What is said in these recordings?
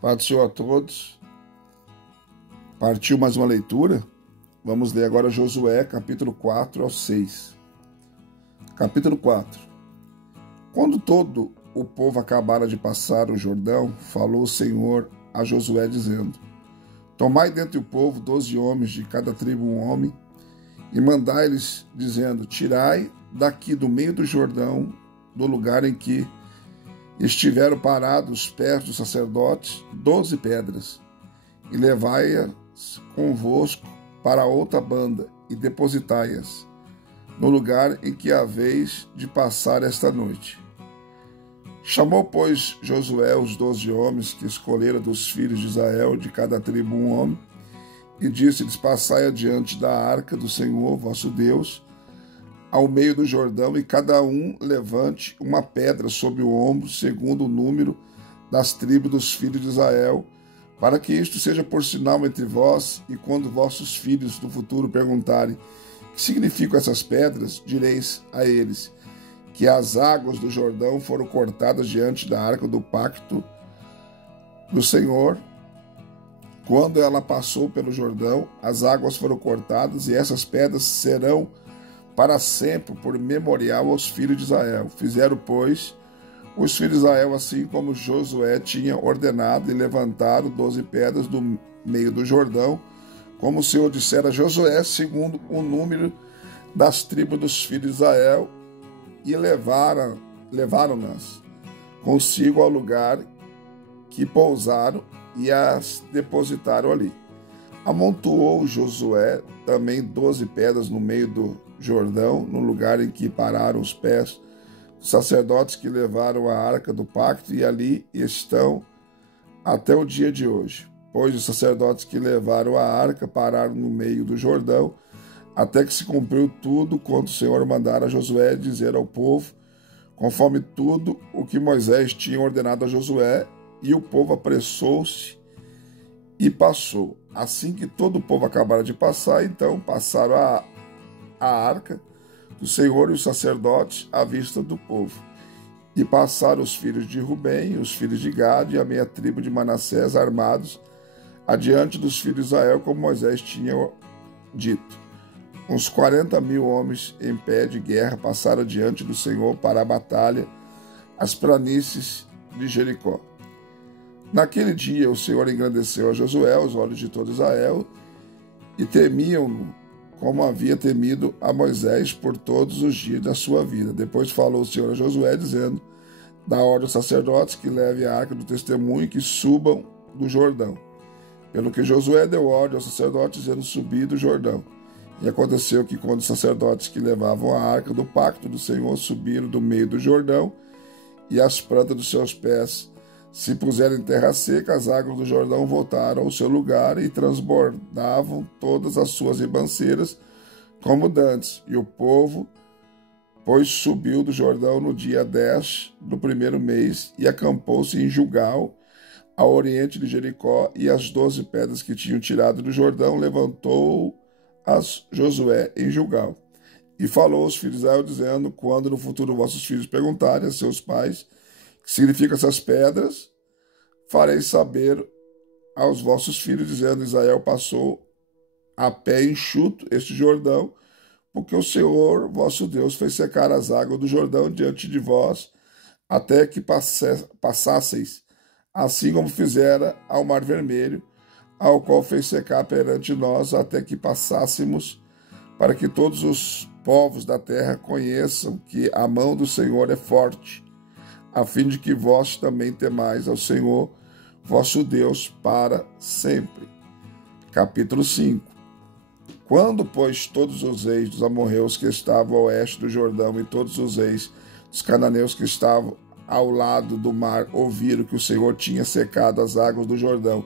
Paz do Senhor a todos. Partiu mais uma leitura. Vamos ler agora Josué, capítulo 4 ao 6. Capítulo 4. Quando todo o povo acabara de passar o Jordão, falou o Senhor a Josué, dizendo: Tomai dentre o povo 12 homens, de cada tribo um homem, e mandai-lhes, dizendo: Tirai daqui do meio do Jordão, do lugar em que estiveram parados os pés dos sacerdotes, 12 pedras, e levai-as convosco para outra banda, e depositai-as no lugar em que haveis de passar esta noite. Chamou, pois, Josué os 12 homens que escolhera dos filhos de Israel, de cada tribo um homem, e disse-lhes: Passai adiante da arca do Senhor vosso Deus, ao meio do Jordão, e cada um levante uma pedra sobre o ombro, segundo o número das tribos dos filhos de Israel, para que isto seja por sinal entre vós, e quando vossos filhos do futuro perguntarem: que significam essas pedras? Direis a eles que as águas do Jordão foram cortadas diante da arca do pacto do Senhor. Quando ela passou pelo Jordão, as águas foram cortadas, e essas pedras serão para sempre por memorial aos filhos de Israel. Fizeram, pois, os filhos de Israel assim como Josué tinha ordenado, e levantaram 12 pedras do meio do Jordão, como o Senhor dissera a Josué, segundo o número das tribos dos filhos de Israel, e levaram-nas consigo ao lugar que pousaram, e as depositaram ali. Amontoou Josué também 12 pedras no meio do Jordão, no lugar em que pararam os pés dos sacerdotes que levaram a arca do pacto, e ali estão até o dia de hoje. Pois os sacerdotes que levaram a arca pararam no meio do Jordão, até que se cumpriu tudo quanto o Senhor mandara a Josué dizer ao povo, conforme tudo o que Moisés tinha ordenado a Josué, e o povo apressou-se e passou. Assim que todo o povo acabara de passar, então passaram a arca do Senhor e os sacerdotes à vista do povo. E passaram os filhos de Rubem, os filhos de Gade e a meia tribo de Manassés armados adiante dos filhos de Israel, como Moisés tinha dito. Uns 40.000 homens em pé de guerra passaram diante do Senhor para a batalha, as planícies de Jericó. Naquele dia o Senhor engrandeceu a Josué aos olhos de todo Israel, e temiam-no como havia temido a Moisés por todos os dias da sua vida. Depois falou o Senhor a Josué, dizendo: Dá ordem aos sacerdotes que levem a arca do testemunho e que subam do Jordão. Pelo que Josué deu ordem aos sacerdotes, dizendo: Subi do Jordão. E aconteceu que, quando os sacerdotes que levavam a arca do pacto do Senhor subiram do meio do Jordão, e as plantas dos seus pés se puseram em terra seca, as águas do Jordão voltaram ao seu lugar e transbordavam todas as suas ribanceiras como dantes. E o povo, pois, subiu do Jordão no dia 10 do primeiro mês, e acampou-se em Gilgal, ao oriente de Jericó, e as 12 pedras que tinham tirado do Jordão levantou-as Josué em Gilgal. E falou aos filhos de Israel, dizendo: Quando no futuro vossos filhos perguntarem a seus pais que significam essas pedras, farei saber aos vossos filhos, dizendo: Israel passou a pé enxuto este Jordão, porque o Senhor vosso Deus fez secar as águas do Jordão diante de vós, até que passasseis, assim como fizera ao Mar Vermelho, ao qual fez secar perante nós, até que passássemos, para que todos os povos da terra conheçam que a mão do Senhor é forte, a fim de que vós também temais ao Senhor vosso Deus para sempre. Capítulo 5. Quando, pois, todos os reis dos amorreus que estavam ao oeste do Jordão e todos os reis dos cananeus que estavam ao lado do mar ouviram que o Senhor tinha secado as águas do Jordão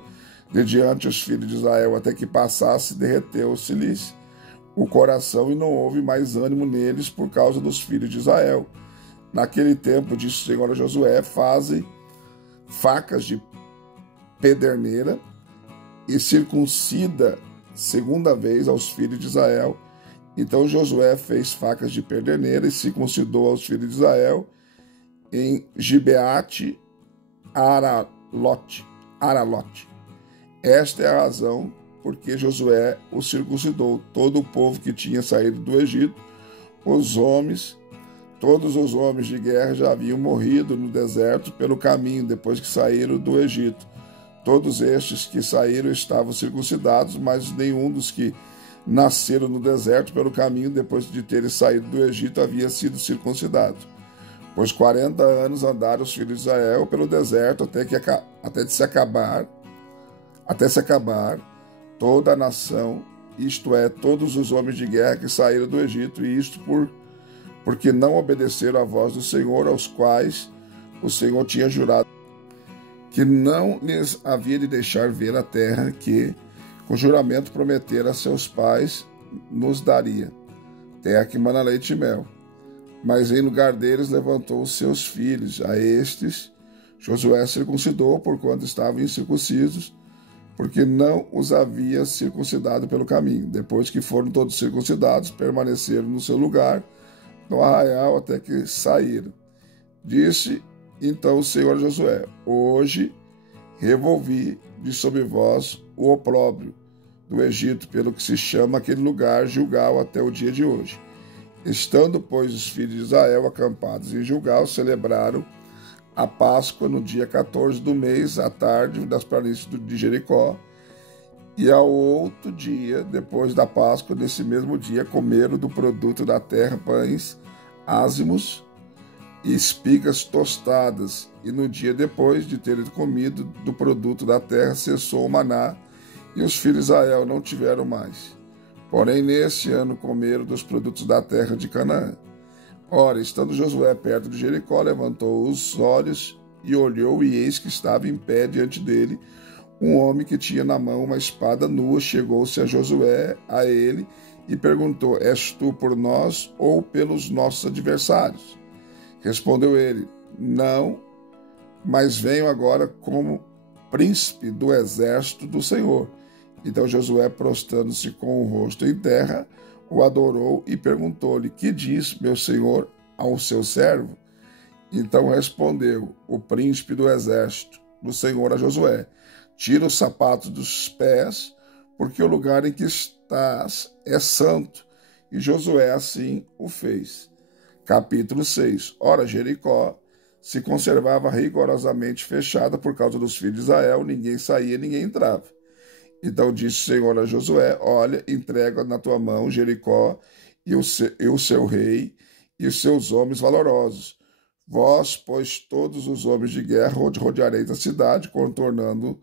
de diante os filhos de Israel, até que passasse, derreteu-se-lhes o coração, e não houve mais ânimo neles por causa dos filhos de Israel. Naquele tempo, disse o Senhor a Josué: Faze facas de pederneira e circuncida segunda vez aos filhos de Israel. Então Josué fez facas de pederneira e circuncidou aos filhos de Israel em Gibeate Aralote, Aralote. Esta é a razão porque Josué o circuncidou. Todo o povo que tinha saído do Egito, todos os homens de guerra já haviam morrido no deserto pelo caminho depois que saíram do Egito. Todos estes que saíram estavam circuncidados, mas nenhum dos que nasceram no deserto pelo caminho depois de terem saído do Egito havia sido circuncidado. Pois 40 anos andaram os filhos de Israel pelo deserto até se acabar toda a nação, isto é, todos os homens de guerra que saíram do Egito, e isto porque não obedeceram à voz do Senhor, aos quais o Senhor tinha jurado que não lhes havia de deixar ver a terra que, com juramento, prometera a seus pais, nos daria, terra que mana leite e mel. Mas em lugar deles levantou os seus filhos. A estes Josué circuncidou, porquanto estavam incircuncisos, porque não os havia circuncidado pelo caminho. Depois que foram todos circuncidados, permaneceram no seu lugar, no arraial, até que saíram. Disse então o Senhor a Josué: hoje revolvi de sobre vós o opróbrio do Egito, pelo que se chama aquele lugar Gilgal até o dia de hoje. Estando, pois, os filhos de Israel acampados em Gilgal, celebraram a Páscoa no dia 14 do mês, à tarde, das planícies de Jericó. E ao outro dia, depois da Páscoa, nesse mesmo dia, comeram do produto da terra pães ázimos e espigas tostadas. E no dia depois de terem comido do produto da terra, cessou o maná, e os filhos de Israel não tiveram mais. Porém, nesse ano comeram dos produtos da terra de Canaã. Ora, estando Josué perto de Jericó, levantou os olhos e olhou, e eis que estava em pé diante dele um homem que tinha na mão uma espada nua. Chegou-se a Josué a ele e perguntou: és tu por nós ou pelos nossos adversários? Respondeu ele: não, mas venho agora como príncipe do exército do Senhor. Então Josué, prostrando-se com o rosto em terra, o adorou e perguntou-lhe: que diz meu senhor ao seu servo? Então respondeu o príncipe do exército do Senhor a Josué: tira os sapatos dos pés, porque o lugar em que estás é santo. E Josué assim o fez. Capítulo 6. Ora, Jericó se conservava rigorosamente fechada por causa dos filhos de Israel, ninguém saía, ninguém entrava. Então disse o Senhor a Josué: olha, entrega na tua mão Jericó e o seu rei e os seus homens valorosos. Vós, pois, todos os homens de guerra, rodeareis a cidade, contornando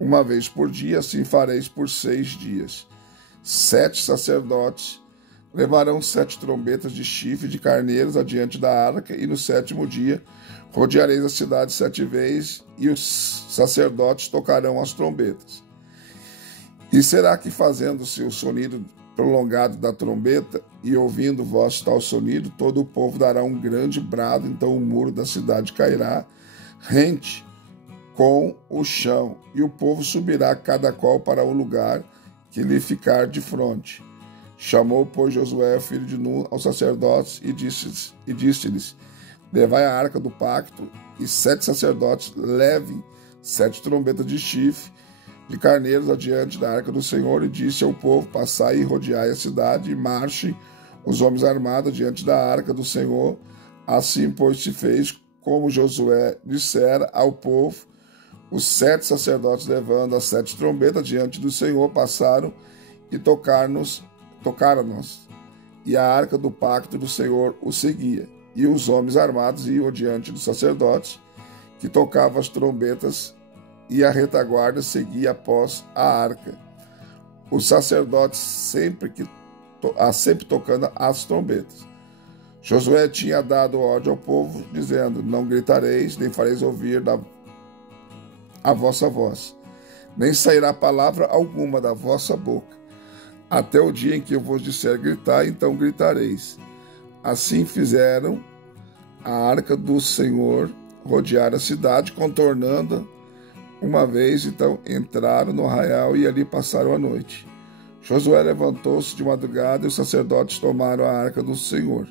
uma vez por dia, assim fareis por 6 dias. 7 sacerdotes levarão 7 trombetas de chifre de carneiros adiante da arca, e no 7º dia rodeareis a cidade 7 vezes, e os sacerdotes tocarão as trombetas. E será que, fazendo-se o sonido prolongado da trombeta, e ouvindo vós tal sonido, todo o povo dará um grande brado, então o muro da cidade cairá rente com o chão, e o povo subirá cada qual para o lugar que lhe ficar de fronte. Chamou, pois, Josué, filho de Nun, aos sacerdotes, e disse-lhes: levai a arca do pacto, e 7 sacerdotes levem 7 trombetas de chifre de carneiros adiante da arca do Senhor, e disse ao povo: passai e rodeai a cidade, e marchem os homens armados diante da arca do Senhor. Assim, pois, se fez como Josué dissera ao povo. Os 7 sacerdotes, levando as 7 trombetas diante do Senhor, passaram e tocaram-nos, e a arca do pacto do Senhor os seguia. E os homens armados iam diante dos sacerdotes, que tocavam as trombetas, e a retaguarda seguia após a arca. Os sacerdotes sempre tocando as trombetas. Josué tinha dado ordem ao povo, dizendo: não gritareis, nem fareis ouvir a vossa voz, nem sairá palavra alguma da vossa boca, até o dia em que eu vos disser gritar, então gritareis. Assim fizeram a arca do Senhor rodear a cidade, contornando uma vez. Então entraram no arraial e ali passaram a noite. Josué levantou-se de madrugada, e os sacerdotes tomaram a arca do Senhor.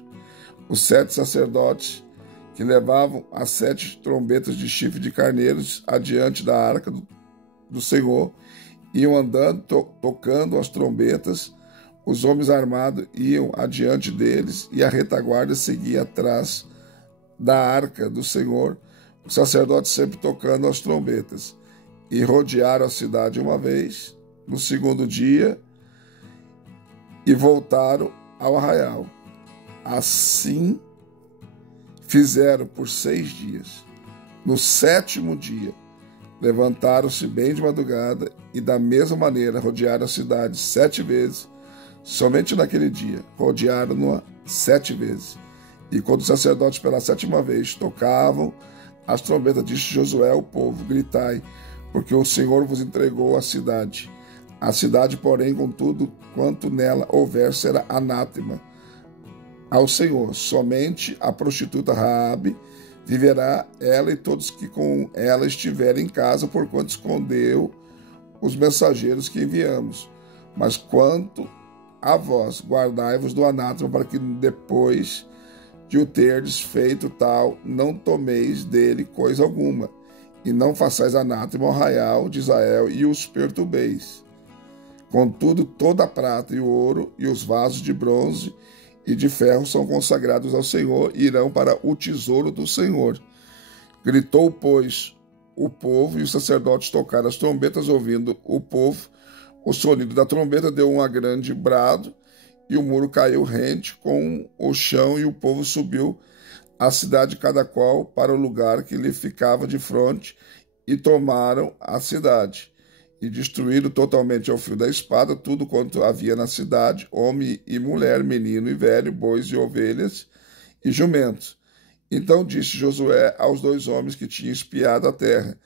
Os 7 sacerdotes que levavam as 7 trombetas de chifre de carneiros adiante da arca do Senhor, iam andando, tocando as trombetas. Os homens armados iam adiante deles e a retaguarda seguia atrás da arca do Senhor, os sacerdotes sempre tocando as trombetas. E rodearam a cidade uma vez, no segundo dia, e voltaram ao arraial. Assim fizeram por 6 dias. No 7º dia, levantaram-se bem de madrugada e da mesma maneira rodearam a cidade 7 vezes. Somente naquele dia rodearam-na 7 vezes. E quando os sacerdotes pela 7ª vez tocavam as trombetas, disse Josué ao povo: gritai, porque o Senhor vos entregou a cidade. A cidade, porém, com tudo quanto nela houver, será anátema ao Senhor. Somente a prostituta Raabe viverá, ela e todos que com ela estiverem em casa, porquanto escondeu os mensageiros que enviamos. Mas quanto a vós, guardai-vos do anátema, para que depois de o terdes feito tal, não tomeis dele coisa alguma, e não façais anátema ao arraial de Israel e os perturbeis. Contudo, toda a prata e o ouro e os vasos de bronze e de ferro são consagrados ao Senhor e irão para o tesouro do Senhor. Gritou, pois, o povo, e os sacerdotes tocaram as trombetas, ouvindo o povo o sonido da trombeta, deu um grande brado, e o muro caiu rente com o chão, e o povo subiu a cidade, cada qual para o lugar que lhe ficava de fronte, e tomaram a cidade. E destruíram totalmente ao fio da espada tudo quanto havia na cidade, homem e mulher, menino e velho, bois e ovelhas e jumentos. Então disse Josué aos 2 homens que tinham espiado a terra: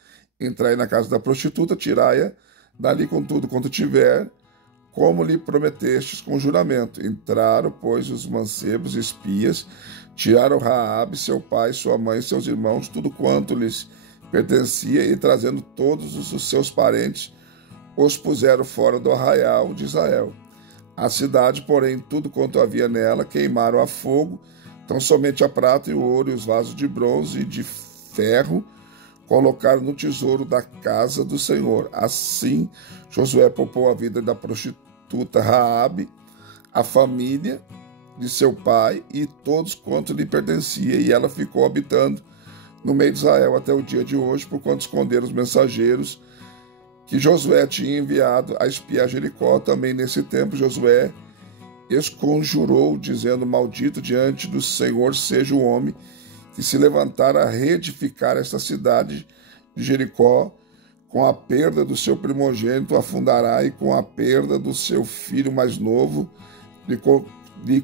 entrai na casa da prostituta, tirai-a dali com tudo quanto tiver, como lhe prometestes com juramento. Entraram, pois, os mancebos espias, tiraram Raabe, seu pai, sua mãe e seus irmãos, tudo quanto lhes pertencia, e trazendo todos os seus parentes, os puseram fora do arraial de Israel. A cidade, porém, tudo quanto havia nela, queimaram a fogo, então somente a prata e o ouro e os vasos de bronze e de ferro colocaram no tesouro da casa do Senhor. Assim, Josué poupou a vida da prostituta Raabe, a família de seu pai e todos quanto lhe pertencia, e ela ficou habitando no meio de Israel até o dia de hoje, porquanto esconderam os mensageiros que Josué tinha enviado a espiar Jericó. Também nesse tempo Josué esconjurou, dizendo: maldito diante do Senhor seja o homem que se levantar a reedificar esta cidade de Jericó. Com a perda do seu primogênito afundará, e com a perda do seu filho mais novo lhe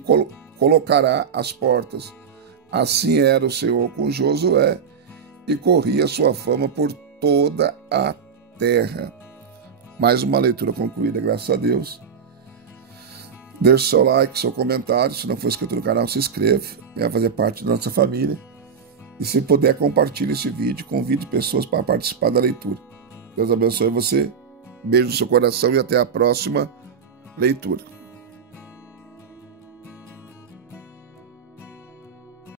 colocará as portas. Assim era o Senhor com Josué, e corria sua fama por toda a terra. Mais uma leitura concluída, graças a Deus. Deixe seu like, seu comentário. Se não for inscrito no canal, se inscreva. Venha fazer parte da nossa família. E se puder, compartilhe esse vídeo. Convide pessoas para participar da leitura. Deus abençoe você. Beijo no seu coração e até a próxima leitura.